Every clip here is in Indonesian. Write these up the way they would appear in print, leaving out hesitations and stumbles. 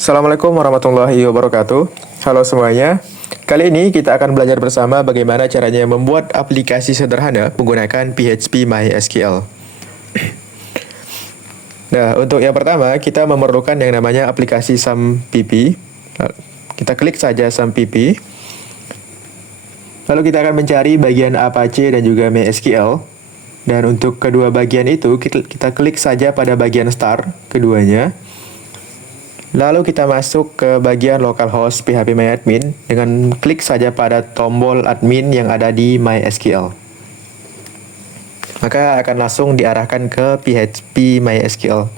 Assalamualaikum warahmatullahi wabarakatuh. Halo semuanya. Kali ini kita akan belajar bersama bagaimana caranya membuat aplikasi sederhana menggunakan PHP MySQL. Nah, untuk yang pertama kita memerlukan yang namanya aplikasi SAMPP. Kita klik saja SAMPP. Lalu kita akan mencari bagian Apache dan juga MySQL. Dan untuk kedua bagian itu kita klik saja pada bagian start keduanya. Lalu kita masuk ke bagian localhost phpMyAdmin dengan klik saja pada tombol admin yang ada di MySQL. Maka akan langsung diarahkan ke PHP MySQL.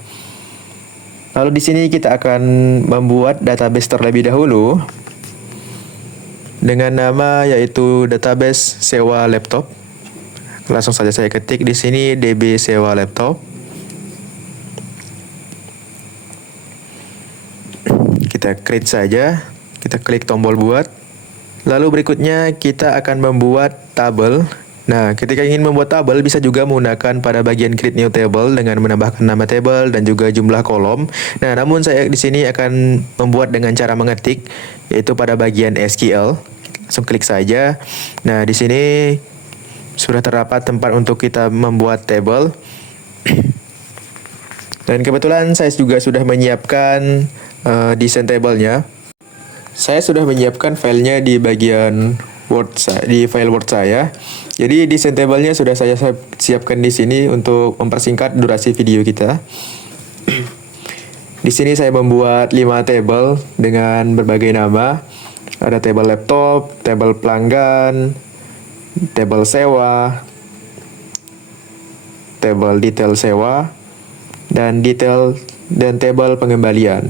Lalu di sini kita akan membuat database terlebih dahulu dengan nama yaitu database sewa laptop. Langsung saja saya ketik di sini db sewa laptop. Kita create saja, kita klik tombol buat. Lalu berikutnya kita akan membuat tabel. Nah, ketika ingin membuat tabel bisa juga menggunakan pada bagian create new table dengan menambahkan nama table dan juga jumlah kolom. Nah, namun saya di sini akan membuat dengan cara mengetik yaitu pada bagian SQL. Langsung klik saja. Nah, di sini sudah terdapat tempat untuk kita membuat table. Dan kebetulan saya juga sudah menyiapkan desain tabelnya. Saya sudah menyiapkan filenya di bagian Word, di file Word saya. Jadi desain tabelnya sudah saya siapkan di sini untuk mempersingkat durasi video kita. Di sini saya membuat 5 table dengan berbagai nama. Ada table laptop, table pelanggan, table sewa, table detail sewa, dan table pengembalian.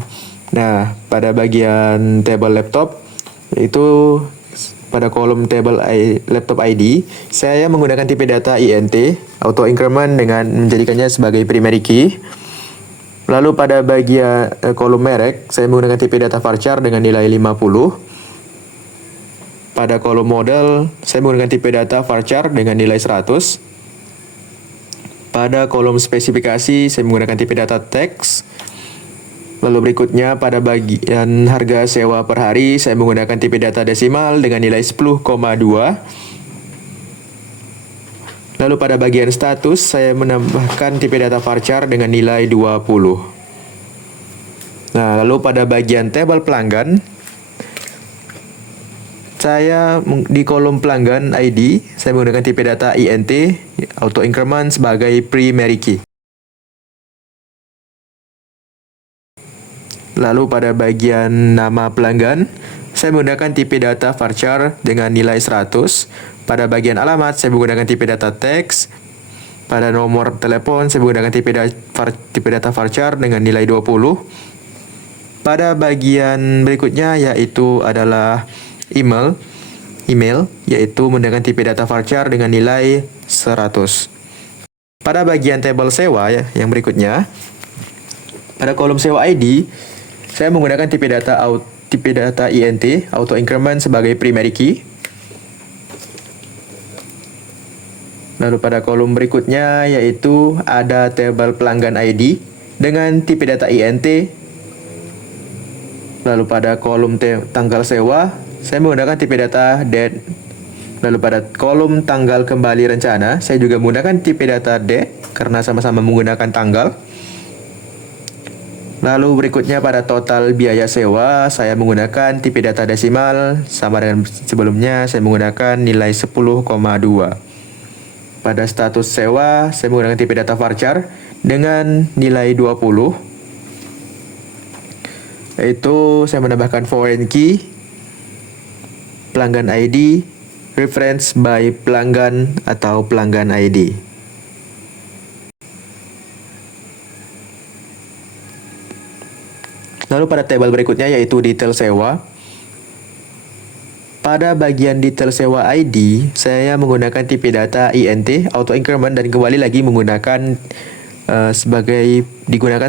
Nah, pada bagian table laptop yaitu pada kolom table laptop ID, saya menggunakan tipe data int auto increment dengan menjadikannya sebagai primary key. Lalu pada bagian kolom merek, saya menggunakan tipe data varchar dengan nilai 50. Pada kolom model, saya menggunakan tipe data varchar dengan nilai 100. Pada kolom spesifikasi, saya menggunakan tipe data text. Lalu berikutnya pada bagian harga sewa per hari, saya menggunakan tipe data desimal dengan nilai 10,2. Lalu pada bagian status, saya menambahkan tipe data varchar dengan nilai 20. Nah, lalu pada bagian table pelanggan, saya di kolom pelanggan ID, saya menggunakan tipe data int auto increment sebagai primary key. Lalu pada bagian nama pelanggan, saya menggunakan tipe data varchar dengan nilai 100. Pada bagian alamat, saya menggunakan tipe data text. Pada nomor telepon, saya menggunakan tipe data varchar dengan nilai 20. Pada bagian berikutnya yaitu adalah email yaitu menggunakan tipe data varchar dengan nilai 100. Pada bagian table sewa yang berikutnya, pada kolom sewa ID, saya menggunakan tipe data int auto increment sebagai primary key. Lalu pada kolom berikutnya yaitu ada table pelanggan ID dengan tipe data int. Lalu pada kolom tanggal sewa, saya menggunakan tipe data date. Lalu pada kolom tanggal kembali rencana, saya juga menggunakan tipe data date karena sama-sama menggunakan tanggal. Lalu berikutnya pada total biaya sewa, saya menggunakan tipe data desimal sama dengan sebelumnya, saya menggunakan nilai 10,2. Pada status sewa, saya menggunakan tipe data varchar dengan nilai 20. Yaitu saya menambahkan foreign key, pelanggan ID, reference by pelanggan atau pelanggan ID. Lalu pada tabel berikutnya yaitu detail sewa. Pada bagian detail sewa ID, saya menggunakan tipe data int auto increment dan kembali lagi digunakan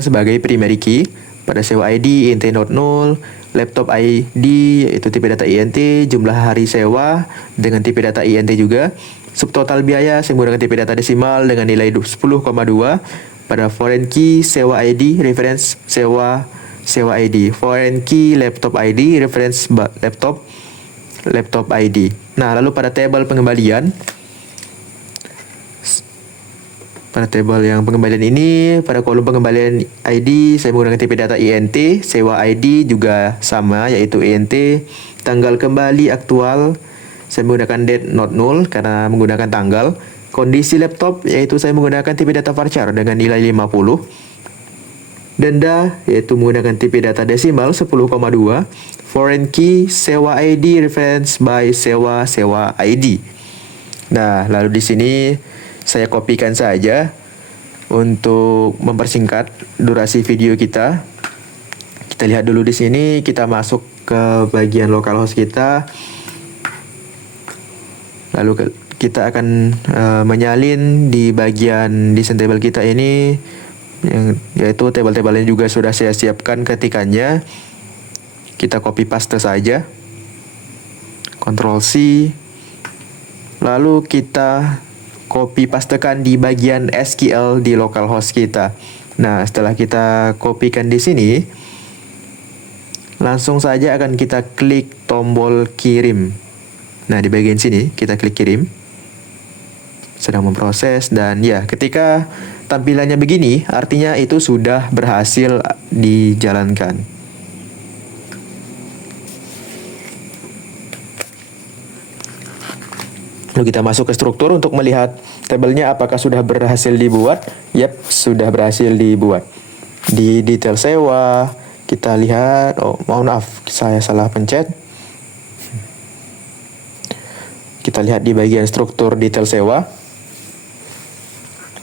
sebagai primary key. Pada sewa ID int not null, laptop ID yaitu tipe data int, jumlah hari sewa dengan tipe data int juga. Subtotal biaya saya menggunakan tipe data desimal dengan nilai 10,2. Pada foreign key sewa ID reference sewa sewa ID, foreign key laptop ID, reference laptop ID. Nah, lalu pada tabel pengembalian, pada tabel yang pengembalian ini, pada kolom pengembalian ID saya menggunakan TP data INT, sewa ID juga sama yaitu INT, tanggal kembali aktual saya menggunakan date not null karena menggunakan tanggal, kondisi laptop yaitu saya menggunakan TP data varchar dengan nilai 50. Denda yaitu menggunakan TP data desimal 10,2. Foreign key sewa ID reference by sewa ID. Nah, lalu di sini saya kopikan saja untuk mempersingkat durasi video kita. Kita lihat dulu di sini, kita masuk ke bagian localhost kita. Lalu kita akan menyalin di bagian desain table kita ini, yaitu tabel-tabelnya juga sudah saya siapkan ketikannya. Kita copy paste saja, Ctrl C, lalu kita copy pastekan di bagian SQL di localhost kita. Nah, setelah kita kopikan di sini, langsung saja akan kita klik tombol kirim. Nah, di bagian sini kita klik kirim. Sedang memproses, dan ya, ketika tampilannya begini, artinya itu sudah berhasil dijalankan. Lalu kita masuk ke struktur untuk melihat tabelnya apakah sudah berhasil dibuat. Yap, sudah berhasil dibuat. Di detail sewa, kita lihat, oh mohon maaf, saya salah pencet. Kita lihat di bagian struktur detail sewa.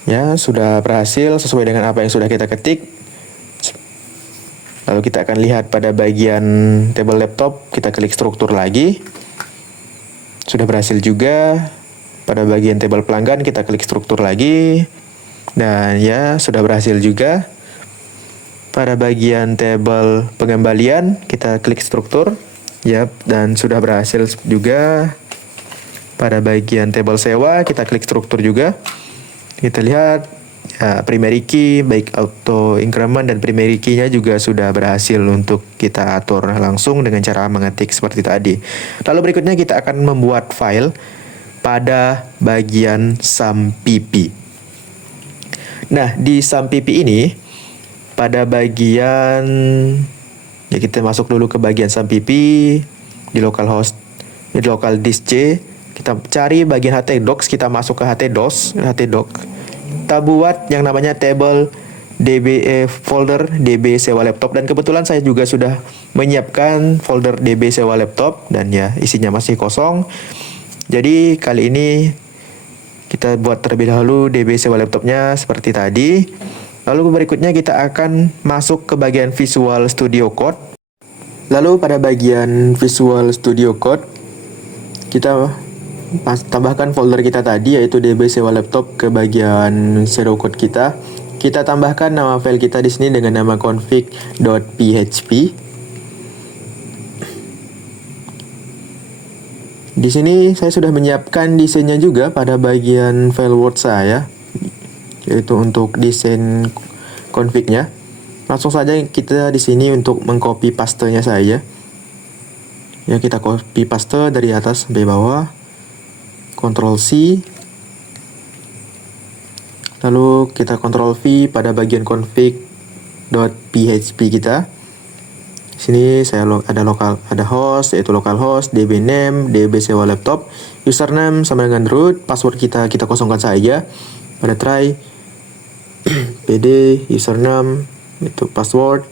Ya, sudah berhasil sesuai dengan apa yang sudah kita ketik. Lalu kita akan lihat pada bagian tabel laptop, kita klik struktur lagi. Sudah berhasil juga. Pada bagian tabel pelanggan kita klik struktur lagi. Dan ya, sudah berhasil juga. Pada bagian tabel pengembalian kita klik struktur. Yap, dan sudah berhasil juga. Pada bagian tabel sewa kita klik struktur juga. Kita lihat ya, primary key baik auto increment dan primary key-nya juga sudah berhasil untuk kita atur langsung dengan cara mengetik seperti tadi. Lalu berikutnya kita akan membuat file pada bagian SUMPP. Nah, di SUMPP ini pada bagian, ya kita masuk dulu ke bagian SUMPP di localhost, di local disk C. Kita cari bagian htdocs, kita masuk ke htdocs. Kita buat yang namanya table DB folder DB sewa laptop, dan kebetulan saya juga sudah menyiapkan folder DB sewa laptop dan ya isinya masih kosong. Jadi kali ini kita buat terlebih dahulu DB sewa laptopnya seperti tadi. Lalu berikutnya kita akan masuk ke bagian Visual Studio Code. Lalu pada bagian Visual Studio Code kita tambahkan folder kita tadi yaitu DB sewa laptop ke bagian shadow code kita. Kita tambahkan nama file kita di sini dengan nama config.php. Di sini saya sudah menyiapkan desainnya juga pada bagian file Word saya, yaitu untuk desain config-nya. Langsung saja kita di sini untuk mengcopy paste-nya saja. Ya, kita copy paste dari atas sampai bawah. Ctrl C, lalu kita Ctrl V pada bagian config.php kita. Di sini saya ada host yaitu localhost, db name, db sewa laptop, username sama dengan root, password kita kosongkan saja. Pada try pd username itu password.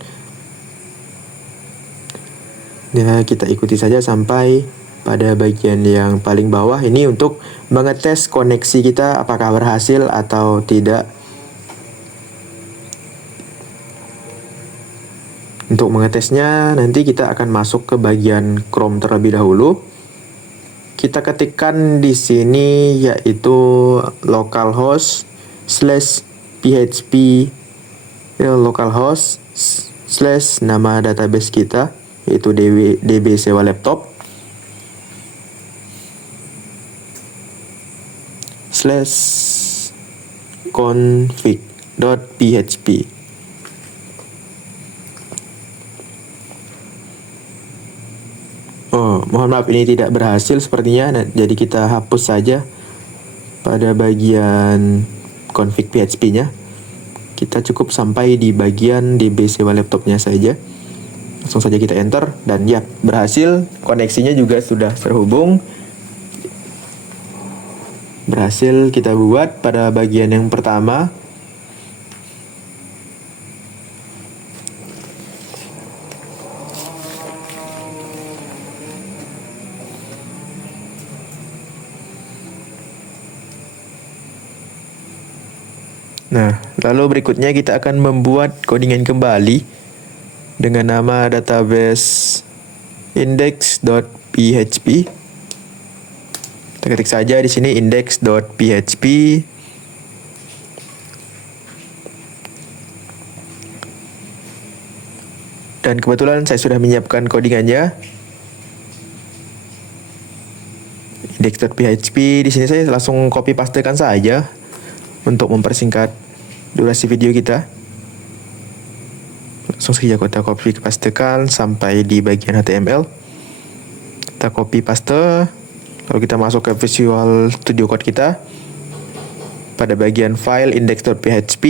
Ya, kita ikuti saja sampai pada bagian yang paling bawah ini untuk mengetes koneksi kita apakah berhasil atau tidak. Untuk mengetesnya nanti kita akan masuk ke bagian Chrome terlebih dahulu. Kita ketikkan di sini yaitu localhost/php localhost/nama database kita yaitu db sewa laptop /config.php. Oh, mohon maaf ini tidak berhasil sepertinya. Jadi kita hapus saja pada bagian config PHP-nya. Kita cukup sampai di bagian DB sewa laptopnya saja. Langsung saja kita enter dan ya, berhasil. Koneksinya juga sudah terhubung. Berhasil kita buat pada bagian yang pertama. Nah, lalu berikutnya kita akan membuat codingan kembali dengan nama database index.php. Kita ketik saja di sini index.php. Dan kebetulan saya sudah menyiapkan codingannya. Index.php. Di sini saya langsung copy pastekan saja untuk mempersingkat durasi video kita. Langsung saja kita copy pastekan sampai di bagian HTML. Kita copy paste, lalu kita masuk ke Visual Studio Code kita. Pada bagian file index.php,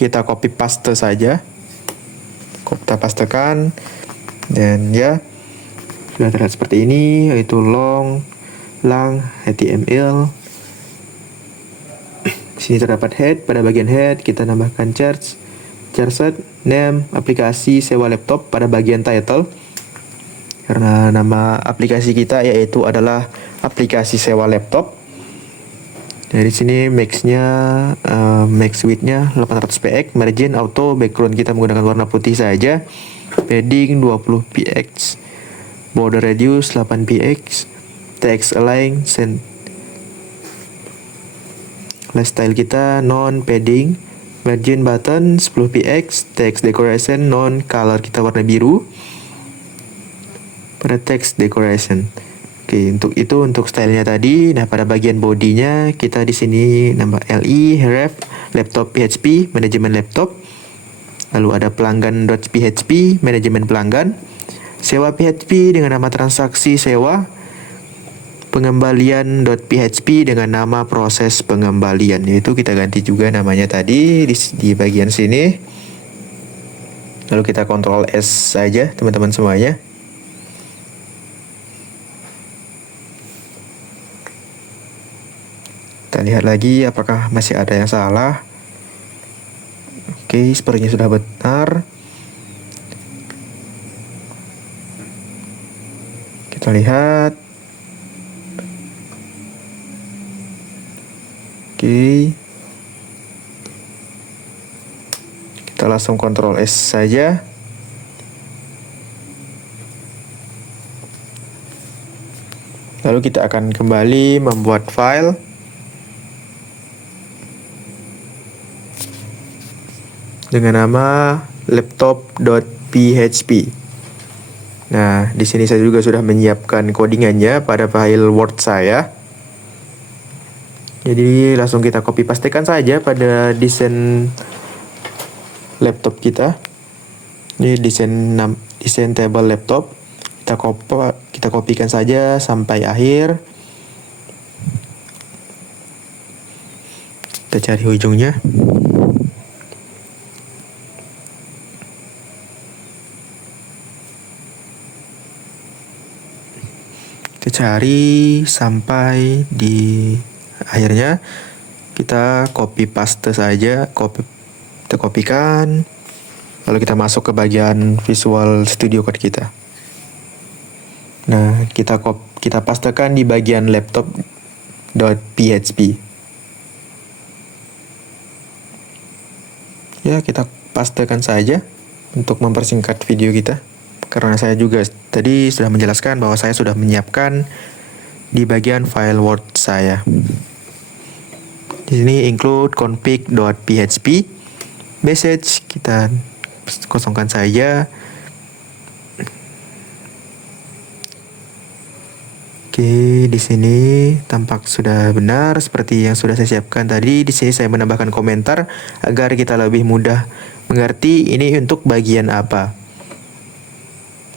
kita copy paste saja. Kita pastekan dan ya sudah terlihat seperti ini, yaitu long HTML. Sini terdapat head. Pada bagian head kita tambahkan charge name aplikasi sewa laptop pada bagian title, karena nama aplikasi kita yaitu adalah aplikasi sewa laptop. Dari sini maxnya max widthnya 800 px, margin auto, background kita menggunakan warna putih saja, padding 20 px, border radius 8 px, text align style kita non padding, margin button 10 px, text decoration non color kita warna biru pada text decoration. Oke, untuk stylenya tadi. Nah, pada bagian bodinya kita di sini nambah li ref laptop php manajemen laptop, lalu ada pelanggan.php manajemen pelanggan, sewa php dengan nama transaksi sewa, pengembalian.php dengan nama proses pengembalian, yaitu kita ganti juga namanya tadi di bagian sini. Lalu kita Ctrl S saja teman-teman semuanya. Kita lihat lagi apakah masih ada yang salah. Oke, sepertinya sudah benar. Kita lihat. Oke. Kita langsung Ctrl S saja. Lalu kita akan kembali membuat file dengan nama laptop.php. Nah, di sini saya juga sudah menyiapkan codingannya pada file Word saya. Jadi langsung kita copy pastekan saja pada desain laptop kita. Ini desain table laptop. Kita kopikan saja sampai akhir. Kita cari ujungnya. Kita cari sampai di akhirnya. Kita copy paste saja, kita kopikan, lalu kita masuk ke bagian Visual Studio Code kita. Nah, kita pastekan di bagian laptop.php. Ya, kita pastekan saja untuk mempersingkat video kita. Karena saya juga tadi sudah menjelaskan bahwa saya sudah menyiapkan di bagian file Word saya. Di sini include config.php, message kita kosongkan saja. Oke, di sini tampak sudah benar seperti yang sudah saya siapkan tadi. Di sini saya menambahkan komentar agar kita lebih mudah mengerti ini untuk bagian apa.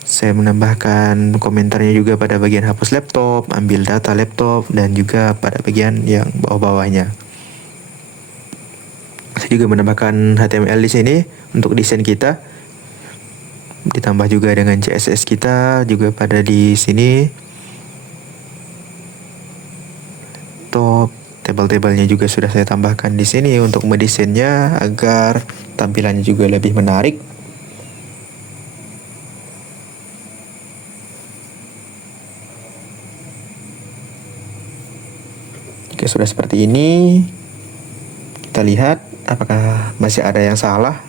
Saya menambahkan komentarnya juga pada bagian hapus laptop, ambil data laptop, dan juga pada bagian yang bawah-bawahnya. Saya juga menambahkan HTML di sini untuk desain kita. Ditambah juga dengan CSS kita juga pada di sini. Top tabel-tabelnya juga sudah saya tambahkan di sini untuk mendesainnya agar tampilannya juga lebih menarik. Jika sudah seperti ini, kita lihat apakah masih ada yang salah.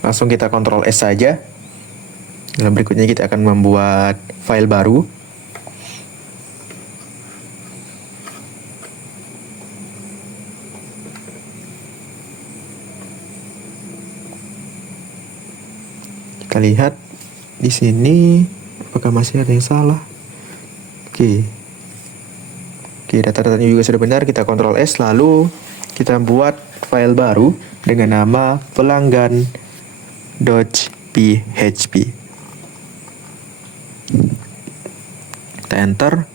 Langsung kita Ctrl S saja. Lalu berikutnya kita akan membuat file baru. Kita lihat di sini apakah masih ada yang salah. Oke, data-datanya juga sudah benar. Kita Ctrl S, lalu kita buat file baru dengan nama pelanggan.php. Kita enter.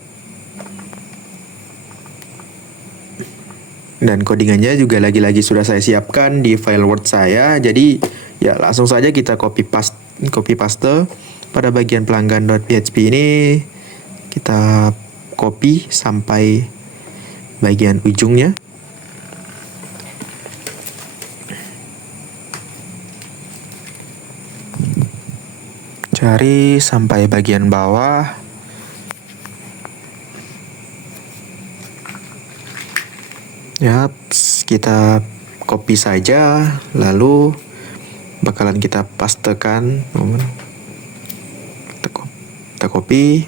Dan codingannya juga lagi-lagi sudah saya siapkan di file Word saya. Jadi ya langsung saja kita copy paste pada bagian pelanggan.php ini. Kita copy sampai bagian ujungnya. Cari sampai bagian bawah. Ya, kita copy saja, lalu bakalan kita pastekan. Kita copy,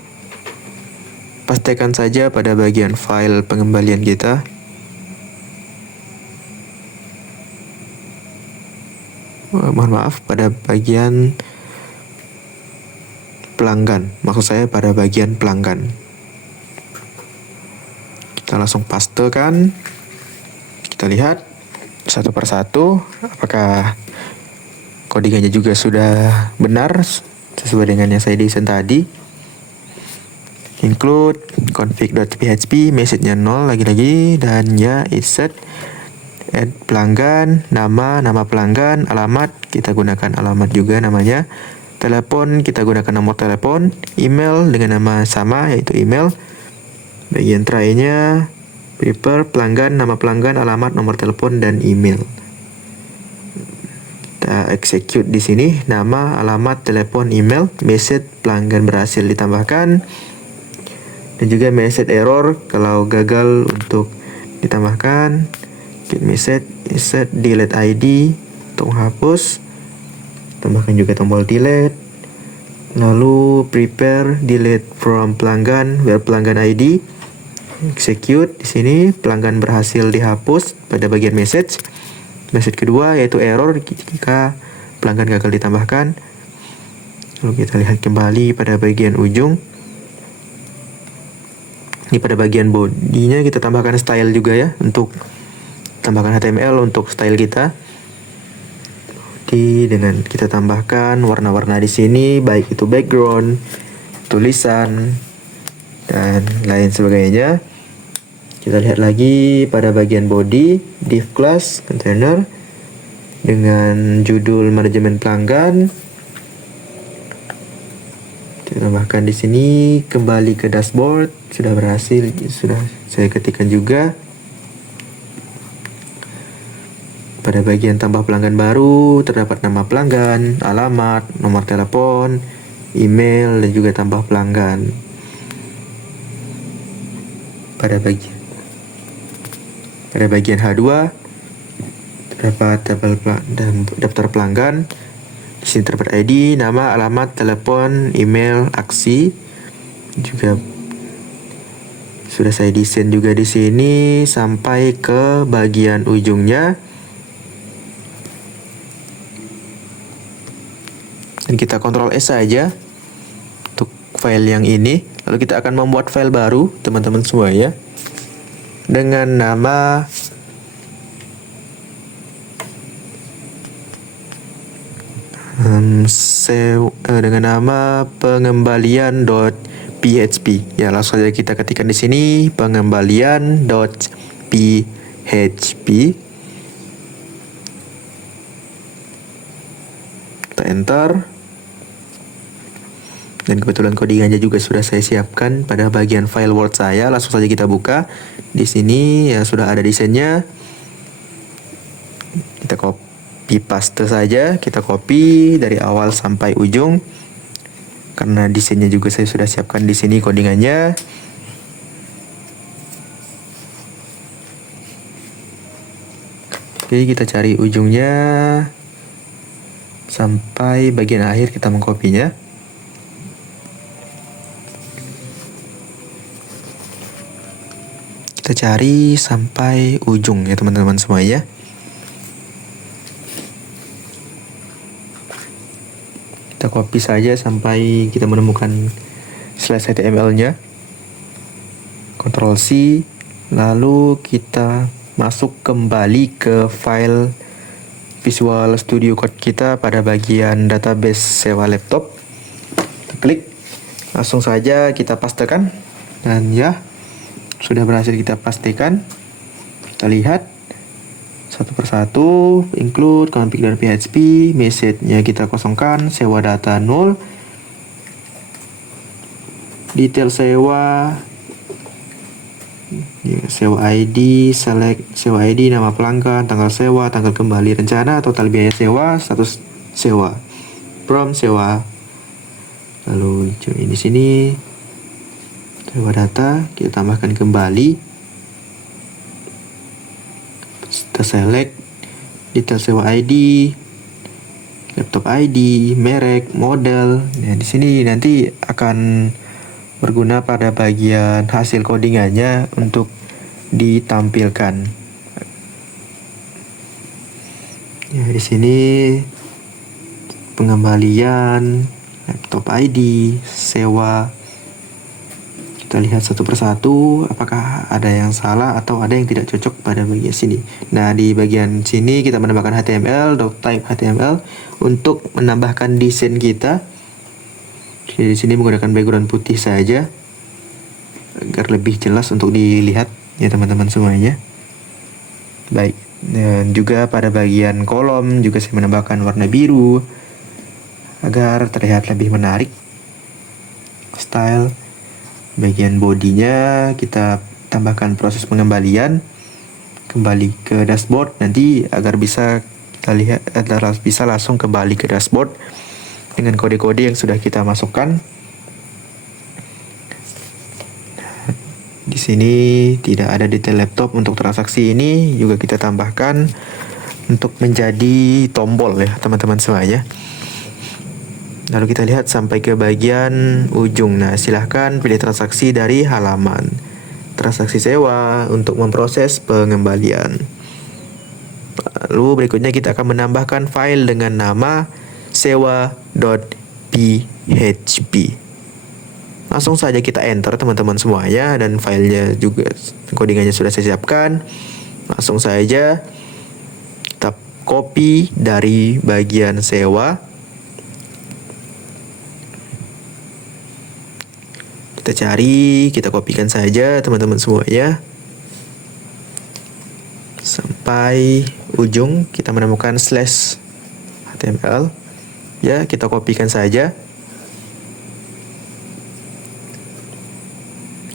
pastekan saja pada bagian file pengembalian kita. Mohon maaf, pada bagian pelanggan, maksud saya pada bagian pelanggan. Kita langsung pastekan. Kita lihat satu persatu apakah codingannya juga sudah benar sesuai dengan yang saya desain tadi. Include config.php, message-nya 0 lagi-lagi, dan ya set add pelanggan, nama pelanggan, alamat kita gunakan alamat juga namanya, telepon kita gunakan nomor telepon, email dengan nama sama yaitu email. Bagian try-nya prepare pelanggan, nama pelanggan, alamat, nomor telepon, dan email. Kita execute di sini, nama, alamat, telepon, email, message pelanggan berhasil ditambahkan, dan juga message error kalau gagal untuk ditambahkan. Get message, insert delete ID untuk menghapus, tambahkan juga tombol delete. Lalu prepare delete from pelanggan, where pelanggan ID. Execute di sini, pelanggan berhasil dihapus pada bagian message. Message kedua yaitu error jika pelanggan gagal ditambahkan. Lalu kita lihat kembali pada bagian ujung. Ini pada bagian bodinya kita tambahkan style juga ya, untuk tambahkan HTML untuk style kita. Dengan kita tambahkan warna-warna di sini, baik itu background, tulisan, dan lain sebagainya. Kita lihat lagi pada bagian body, div class, container dengan judul manajemen pelanggan. Kita tambahkan di sini, kembali ke dashboard, sudah berhasil, sudah saya ketikkan juga. Pada bagian tambah pelanggan baru terdapat nama pelanggan, alamat, nomor telepon, email, dan juga tambah pelanggan. Pada bagian H2 terdapat tabel dan daftar pelanggan. Di sini terdapat ID, nama, alamat, telepon, email, aksi. Juga sudah saya desain juga di sini sampai ke bagian ujungnya. Dan kita Ctrl S saja untuk file yang ini. Lalu kita akan membuat file baru, teman-teman semua ya, dengan nama dengan nama pengembalian.php. Ya, langsung saja kita ketikkan di sini pengembalian.php. Kita enter. Dan kebetulan codingannya juga sudah saya siapkan pada bagian file Word saya. Langsung saja kita buka. Di sini ya sudah ada desainnya. Kita copy paste saja. Kita copy dari awal sampai ujung. Karena desainnya juga saya sudah siapkan di sini codingannya. Oke, kita cari ujungnya sampai bagian akhir kita mengkopinya. Kita cari sampai ujung ya teman-teman semuanya. Kita copy saja sampai kita menemukan slash HTML-nya. Ctrl C, lalu kita masuk kembali ke file Visual Studio Code kita pada bagian database sewa laptop. Kita klik, langsung saja kita pastekan, dan ya sudah berhasil kita pastikan. Kita lihat satu persatu, include config dari PHP, message-nya kita kosongkan, sewa data 0, detail sewa, ya, sewa ID, select sewa ID, nama pelanggan, tanggal sewa, tanggal kembali rencana, total biaya sewa, status sewa, from sewa. Lalu di sini sewa data, kita tambahkan kembali. Kita select detail sewa ID, laptop ID, merek, model. Nah, di sini nanti akan berguna pada bagian hasil codingannya untuk ditampilkan. Ya, di sini pengembalian laptop ID, sewa. Kita lihat satu persatu apakah ada yang salah atau ada yang tidak cocok pada bagian sini. Nah, di bagian sini kita menambahkan HTML, doctype HTML untuk menambahkan desain kita. Di sini menggunakan background putih saja agar lebih jelas untuk dilihat ya teman-teman semuanya. Baik, dan juga pada bagian kolom juga saya menambahkan warna biru agar terlihat lebih menarik. Style bagian bodinya kita tambahkan proses pengembalian kembali ke dashboard nanti agar bisa kita lihat, agar bisa langsung kembali ke dashboard dengan kode-kode yang sudah kita masukkan. Di sini tidak ada detail laptop untuk transaksi ini, juga kita tambahkan untuk menjadi tombol ya teman-teman semuanya. Lalu kita lihat sampai ke bagian ujung. Nah, silahkan pilih transaksi dari halaman transaksi sewa untuk memproses pengembalian. Lalu berikutnya kita akan menambahkan file dengan nama sewa.php. Langsung saja kita enter teman-teman semuanya, dan filenya juga codingannya sudah saya siapkan. Langsung saja kita copy dari bagian sewa. Kita cari, kita kopikan saja teman-teman semuanya sampai ujung. Kita menemukan slash HTML, ya kita kopikan saja.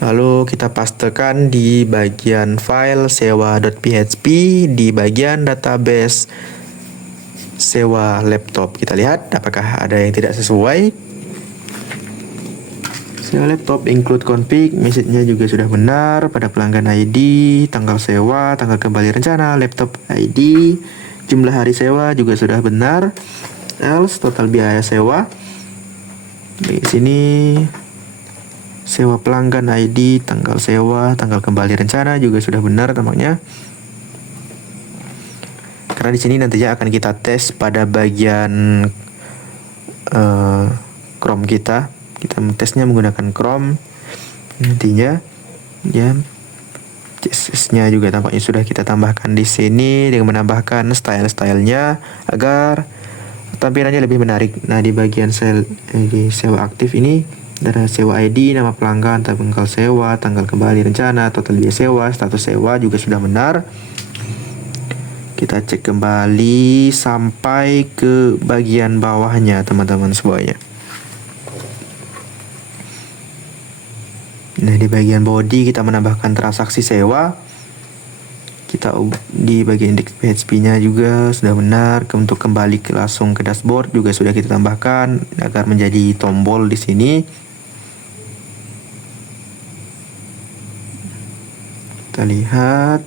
Lalu kita pastekan di bagian file sewa.php di bagian database sewa laptop. Kita lihat apakah ada yang tidak sesuai. Sewa laptop include config, message-nya juga sudah benar. Pada pelanggan ID, tanggal sewa, tanggal kembali rencana, laptop ID, jumlah hari sewa juga sudah benar. Else total biaya sewa. Di sini sewa pelanggan ID, tanggal sewa, tanggal kembali rencana juga sudah benar tampaknya. Karena di sini nantinya akan kita tes pada bagian Chrome kita. Kita tesnya menggunakan Chrome nantinya, ya. CSS-nya juga tampaknya sudah kita tambahkan di sini dengan menambahkan style-stylenya agar tampilannya lebih menarik. Nah, di bagian di sewa aktif ini ada sewa ID, nama pelanggan, tanggal sewa, tanggal kembali rencana, total biaya sewa, status sewa juga sudah benar. Kita cek kembali sampai ke bagian bawahnya teman-teman semuanya. Nah, di bagian body kita menambahkan transaksi sewa. Kita di bagian indeks PHP-nya juga sudah benar. Untuk kembali langsung ke dashboard juga sudah kita tambahkan agar menjadi tombol di sini. Kita lihat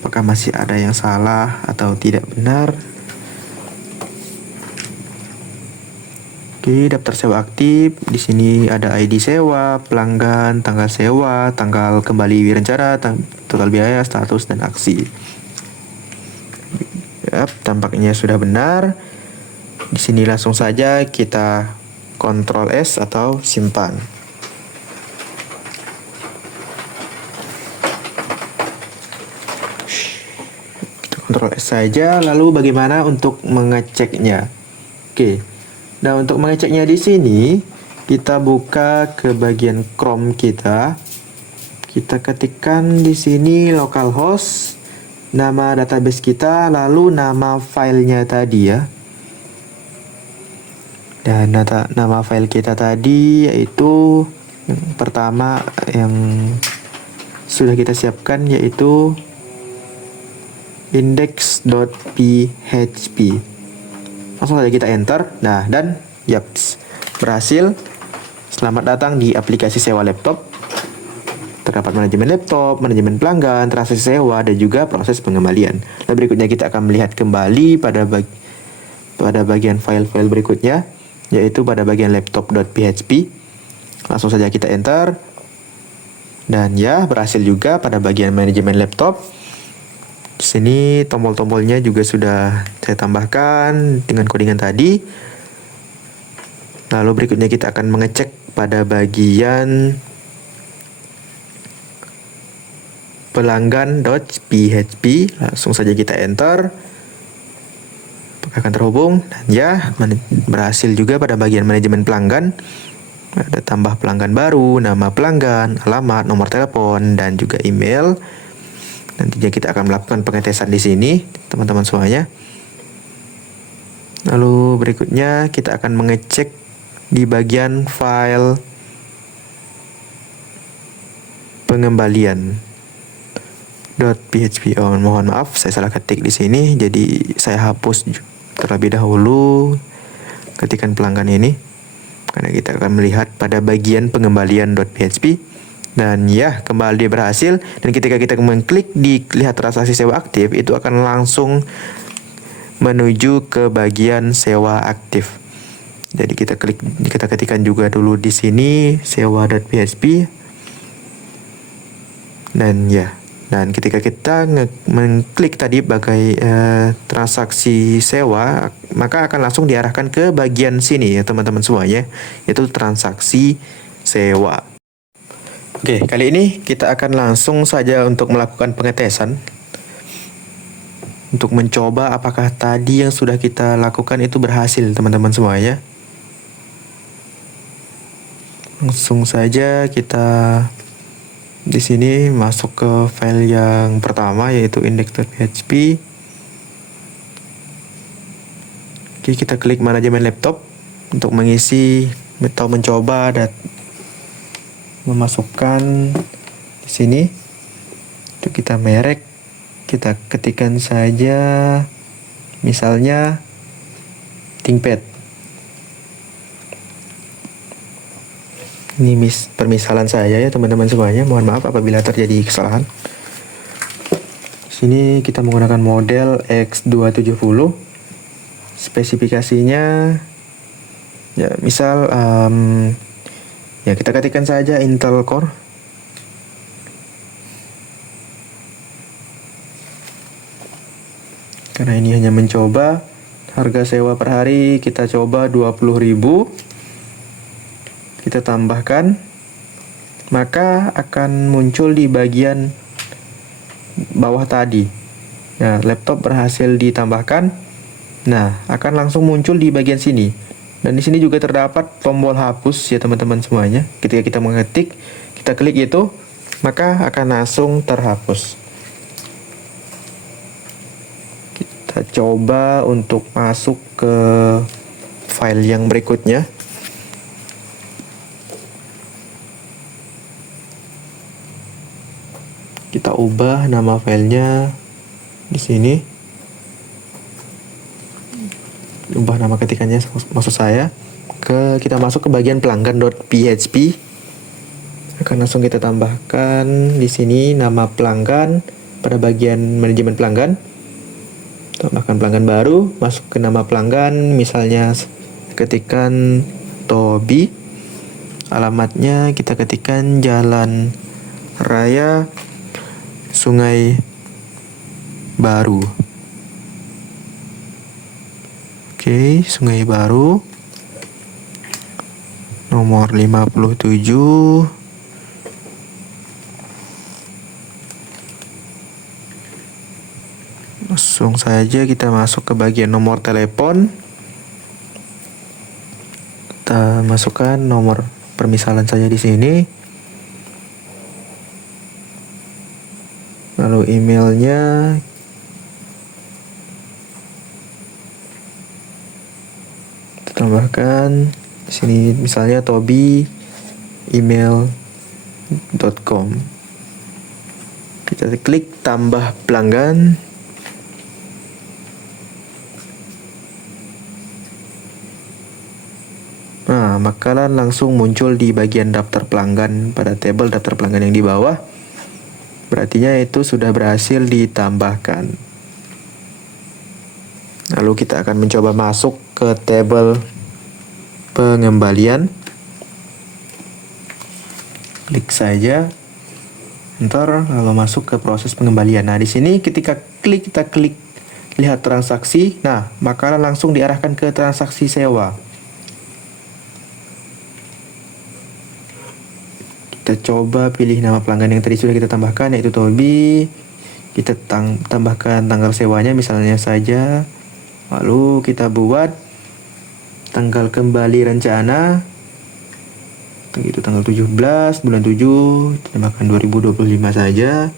apakah masih ada yang salah atau tidak benar. Oke, daftar sewa aktif. Di sini ada ID sewa, pelanggan, tanggal sewa, tanggal kembali rencana, total biaya, status, dan aksi. Yap, tampaknya sudah benar. Di sini langsung saja kita Ctrl S atau simpan. Kita Ctrl S saja. Lalu bagaimana untuk mengeceknya? Oke. Nah, untuk mengeceknya di sini, kita buka ke bagian Chrome kita. Kita ketikkan di sini localhost, nama database kita, lalu nama filenya tadi ya. Dan nama file kita tadi yaitu yang pertama yang sudah kita siapkan yaitu index.php. Langsung saja kita enter. Nah, dan yaps, berhasil. Selamat datang di aplikasi sewa laptop. Terdapat manajemen laptop, manajemen pelanggan, transaksi sewa, dan juga proses pengembalian. Dan berikutnya kita akan melihat kembali pada bagian file-file berikutnya, yaitu pada bagian laptop.php. Langsung saja kita enter. Dan ya, berhasil juga pada bagian manajemen laptop. Di sini tombol-tombolnya juga sudah saya tambahkan dengan codingan tadi. Lalu berikutnya kita akan mengecek pada bagian pelanggan.php. Langsung saja kita enter. Apakah akan terhubung? Dan ya, berhasil juga pada bagian manajemen pelanggan. Ada tambah pelanggan baru, nama pelanggan, alamat, nomor telepon, dan juga email. Nantinya kita akan melakukan pengetesan di sini, teman-teman semuanya. Lalu berikutnya kita akan mengecek di bagian file pengembalian .php. Oh, mohon maaf, saya salah ketik di sini. Jadi saya hapus terlebih dahulu ketikan pelanggan ini, karena kita akan melihat pada bagian pengembalian .php. Dan ya, kembali berhasil. Dan ketika kita mengklik di lihat transaksi sewa aktif, itu akan langsung menuju ke bagian sewa aktif. Jadi kita ketikkan juga dulu di sini sewa.php. Dan ya, dan ketika kita mengklik tadi bagai transaksi sewa, maka akan langsung diarahkan ke bagian sini ya teman-teman semuanya, yaitu transaksi sewa. Oke, kali ini kita akan langsung saja untuk melakukan pengetesan. Untuk mencoba apakah tadi yang sudah kita lakukan itu berhasil, teman-teman semuanya. Langsung saja kita di sini masuk ke file yang pertama yaitu index.php. Oke, kita klik manajemen laptop untuk mengisi atau mencoba memasukkan di sini. Itu kita merek, kita ketikkan saja misalnya ThinkPad. Ini permisalan saya ya teman-teman semuanya. Mohon maaf apabila terjadi kesalahan. Di sini kita menggunakan model X270. Spesifikasinya ya misal ya kita ketikkan saja Intel Core. Karena ini hanya mencoba, harga sewa per hari kita coba 20.000. Kita tambahkan, maka akan muncul di bagian bawah tadi. Nah, laptop berhasil ditambahkan. Nah, akan langsung muncul di bagian sini. Dan di sini juga terdapat tombol hapus ya teman-teman semuanya. Ketika kita mengetik, kita klik itu, maka akan langsung terhapus. Kita coba untuk masuk ke file yang berikutnya. Kita ubah nama filenya di sini. Ubah nama ketikannya maksud saya. Kita masuk ke bagian pelanggan.php. Akan langsung kita tambahkan di sini nama pelanggan pada bagian manajemen pelanggan. Tambahkan pelanggan baru, masuk ke nama pelanggan, misalnya ketikkan Tobi. Alamatnya kita ketikkan Jalan Raya Sungai Baru. Oke, Sungai Baru. Nomor 57. Langsung saja kita masuk ke bagian nomor telepon. Kita masukkan nomor permisalan saja di sini. Lalu emailnya kita tambahkan di sini misalnya tobi@email.com. Kita klik tambah pelanggan. Nah, makalah langsung muncul di bagian daftar pelanggan pada tabel daftar pelanggan yang di bawah. Berartinya itu sudah berhasil ditambahkan. Lalu kita akan mencoba masuk ke tabel pengembalian. Klik saja. Ntar lalu masuk ke proses pengembalian. Nah, di sini ketika kita klik lihat transaksi, nah, makalah langsung diarahkan ke transaksi sewa. Kita coba pilih nama pelanggan yang tadi sudah kita tambahkan, yaitu Tobi. Kita tambahkan tanggal sewanya misalnya saja. Lalu kita buat tanggal kembali rencana. Itu tanggal 17 bulan 7. Kita tambahkan 2025 saja.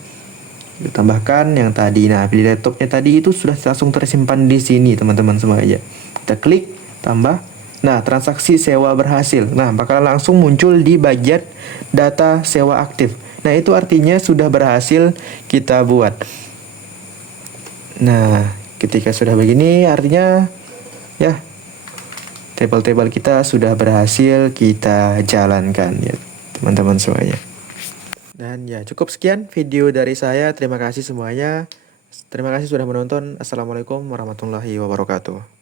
Kita tambahkan yang tadi. Nah, pilih laptopnya tadi itu sudah langsung tersimpan di sini teman-teman semuanya. Kita klik tambah. Nah, transaksi sewa berhasil. Nah, bakal langsung muncul di bagian data sewa aktif. Nah, itu artinya sudah berhasil kita buat. Nah, ketika sudah begini artinya ya tabel-tabel kita sudah berhasil kita jalankan ya teman-teman semuanya. Dan ya cukup sekian video dari saya. Terima kasih semuanya. Terima kasih sudah menonton. Assalamualaikum warahmatullahi wabarakatuh.